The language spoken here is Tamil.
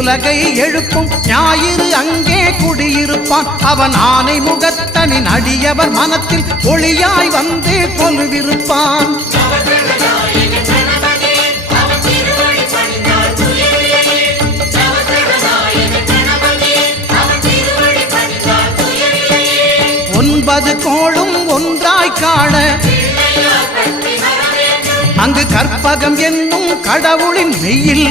உலகை எழுப்பும் ஞாயிறு அங்கே குடியிருப்பான். அவன் ஆனை முகத்தனின் அடியவர் மனத்தில் ஒளியாய் வந்து கொலுவிருப்பான். ஒன்பது கோளும் ஒன்றாய் காண அங்கு கற்பகம் என்னும் கடவுளின் மெய்யில்